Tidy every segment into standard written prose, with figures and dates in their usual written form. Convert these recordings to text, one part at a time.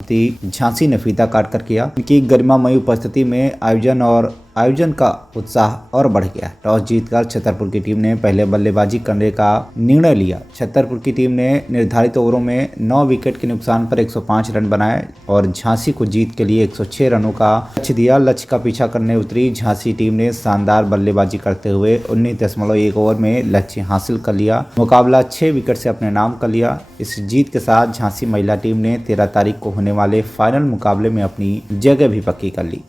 झांसी ने फीता काट कर किया। उनकी गरिमामयी उपस्थिति में आयोजन का उत्साह और बढ़ गया। टॉस जीतकर छतरपुर की टीम ने पहले बल्लेबाजी करने का निर्णय लिया। छतरपुर की टीम ने निर्धारित ओवरों में 9 विकेट के नुकसान पर 105 रन बनाए और झांसी को जीत के लिए 106 रनों का लक्ष्य दिया। लक्ष्य का पीछा करने उतरी झांसी टीम ने शानदार बल्लेबाजी करते हुए 19.1 ओवर में लक्ष्य हासिल कर लिया। मुकाबला 6 विकेट से अपने नाम कर लिया। इस जीत के साथ झांसी महिला टीम ने 13 तारीख को होने वाले फाइनल मुकाबले में अपनी जगह भी पक्की कर ली।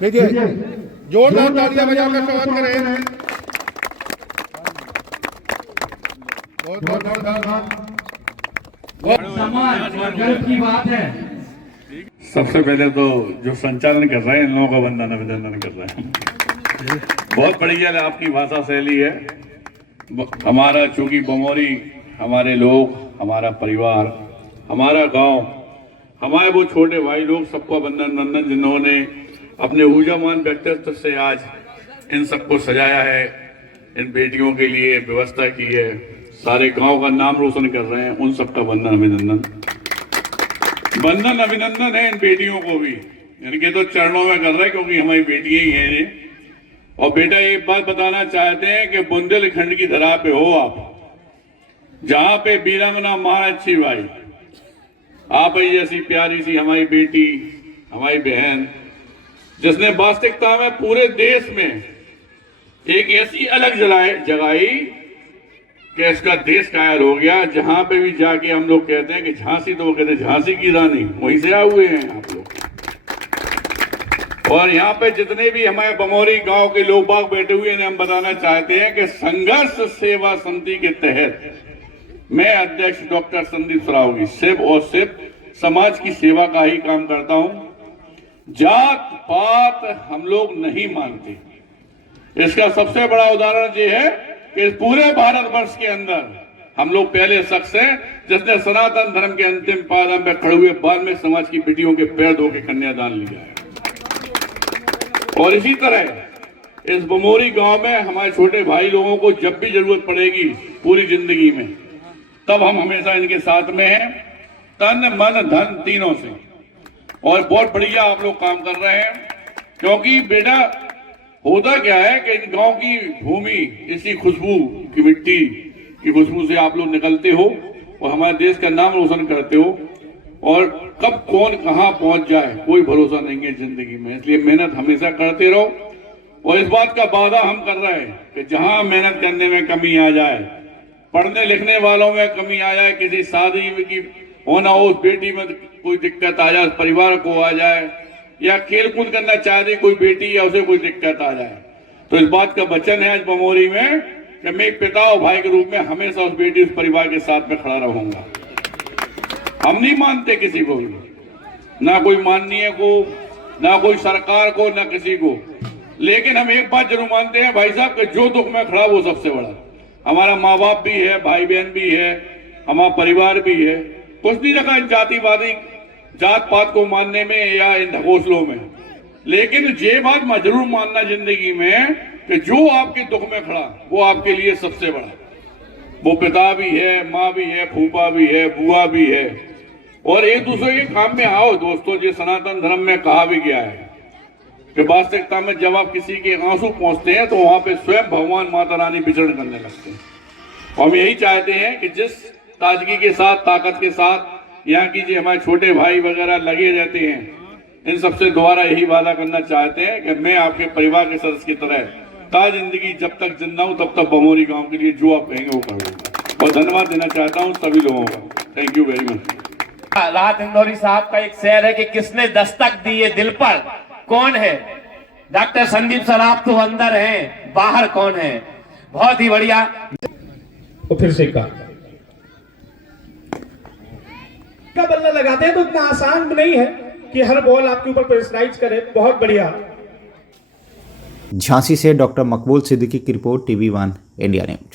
देखिए जोरदार तालियां बजाकर स्वागत करें। बहुत सम्मान और गर्व की बात है। सबसे पहले तो जो संचालन कर रहे हैं इन लोगों का वंदन अभिनंदन कर रहे हैं। बहुत बढ़िया आपकी भाषा शैली है। हमारा चूंकि बमोरी, हमारे लोग, हमारा परिवार, हमारा गांव, हमारे वो छोटे भाई लोग, सबको वंदन जिन्होंने अपने ऊर्जावान व्यक्तित्व से आज इन सबको सजाया है, इन बेटियों के लिए व्यवस्था की है, सारे गांव का नाम रोशन कर रहे हैं, उन सबका वंदन अभिनंदन है। इन बेटियों को भी इनके तो चरणों में कर रहे हैं क्योंकि हमारी बेटियां ही हैं ये। और बेटा एक बात बताना चाहते हैं कि बुंदेलखंड की धरा पे हो आप, जहां पे वीरांगना महाराज भाई आप ही जैसी प्यारी सी हमारी बेटी, हमारी बहन, जिसने वास्तविकता में पूरे देश में एक ऐसी अलग जगाई कि इसका देश कायल हो गया। जहां पे भी जाके हम लोग कहते हैं कि झांसी, तो वो कहते हैं झांसी की रानी, वहीं से आए हुए हैं आप लोग। और यहाँ पे जितने भी हमारे बमोरी गांव के लोग बाग बैठे हुए हैं, हम बताना चाहते हैं कि संघर्ष सेवा समिति के तहत मैं अध्यक्ष डॉक्टर संदीप सरावगी सिर्फ और सिर्फ समाज की सेवा का ही काम करता हूं। जात पात हम लोग नहीं मानते। इसका सबसे बड़ा उदाहरण ये है कि पूरे भारतवर्ष के अंदर हम लोग पहले शख्स हैं जिसने सनातन धर्म के अंतिम पायदान पर खड़े हुए बाद में समाज की बेटियों के पैर धो के कन्यादान लिया है। और इसी तरह इस बमोरी गांव में हमारे छोटे भाई लोगों को जब भी जरूरत पड़ेगी पूरी जिंदगी में, तब हम हमेशा इनके साथ में हैं, तन मन धन तीनों से। और बहुत बढ़िया आप लोग काम कर रहे हैं, क्योंकि बेटा होता क्या है कि इन गांव की भूमि, इसी खुशबू की मिट्टी की खुशबू से आप लोग निकलते हो और हमारे देश का नाम रोशन करते हो। और कब कौन कहां पहुंच जाए कोई भरोसा नहीं है जिंदगी में, इसलिए मेहनत हमेशा करते रहो। और इस बात का वादा हम कर रहे हैं कि जहां मेहनत करने में कमी आ जाए, पढ़ने लिखने वालों में कमी आ जाए, किसी शादी की होना हो, उस बेटी में कोई दिक्कत आ जाए, परिवार को आ जाए, या खेल कूद करना चाहती कोई बेटी या उसे कोई दिक्कत आ जाए, तो इस बात का वचन है आज बमोरी में कि मैं एक पिता और भाई के रूप में हमेशा उस बेटी, उस परिवार के साथ में खड़ा रहूंगा। हम नहीं मानते किसी को भी, ना कोई माननीय को, ना कोई सरकार को, ना किसी को, लेकिन हम एक बात जरूर मानते हैं भाई साहब कि जो दुख में खड़ा वो सबसे बड़ा। हमारा माँ बाप भी है, भाई बहन भी है, हमारा परिवार भी है। कुछ नहीं रखा इन जातिवादी जात पात को मानने में या इन ढकोसलों में, लेकिन ये बात मैं जरूर मानना जिंदगी में कि जो आपके दुख में खड़ा वो आपके लिए सबसे बड़ा। वो पिता भी है, माँ भी है, फूफा भी है, बुआ भी है। और एक दूसरे के काम में आओ दोस्तों। जो सनातन धर्म में कहा भी गया है कि वास्तविकता में जब आप किसी के आंसू पहुंचते हैं तो वहां पे स्वयं भगवान माता रानी विचरण करने लगते हैं। हम यही चाहते हैं कि जिस ताजगी के साथ, ताकत के साथ यहाँ की जो हमारे छोटे भाई वगैरह लगे रहते हैं, इन सबसे दोबारा यही वादा करना चाहते हैं कि मैं आपके परिवार के सदस्य की तरह ताज जिंदगी जब तक जिंदा हूं तब तक बमोरी गांव के लिए जो आप कहेंगे वो करूंगा। और धन्यवाद देना चाहता हूं सभी लोगों का। Thank you very much. राहत इंदौरी साहब का एक शेर है कि किसने दस्तक दी है दिल पर, कौन है? डॉक्टर संदीप सराफ तो अंदर हैं, बाहर कौन है? बहुत ही बढ़िया। तो फिर से कहा का बल्ला लगाते हैं तो इतना आसान नहीं है कि हर बॉल आपके ऊपर प्रेशराइज करे। बहुत बढ़िया। झांसी से डॉक्टर मकबूल सिद्दीकी की रिपोर्ट, TV1 इंडिया न्यूज।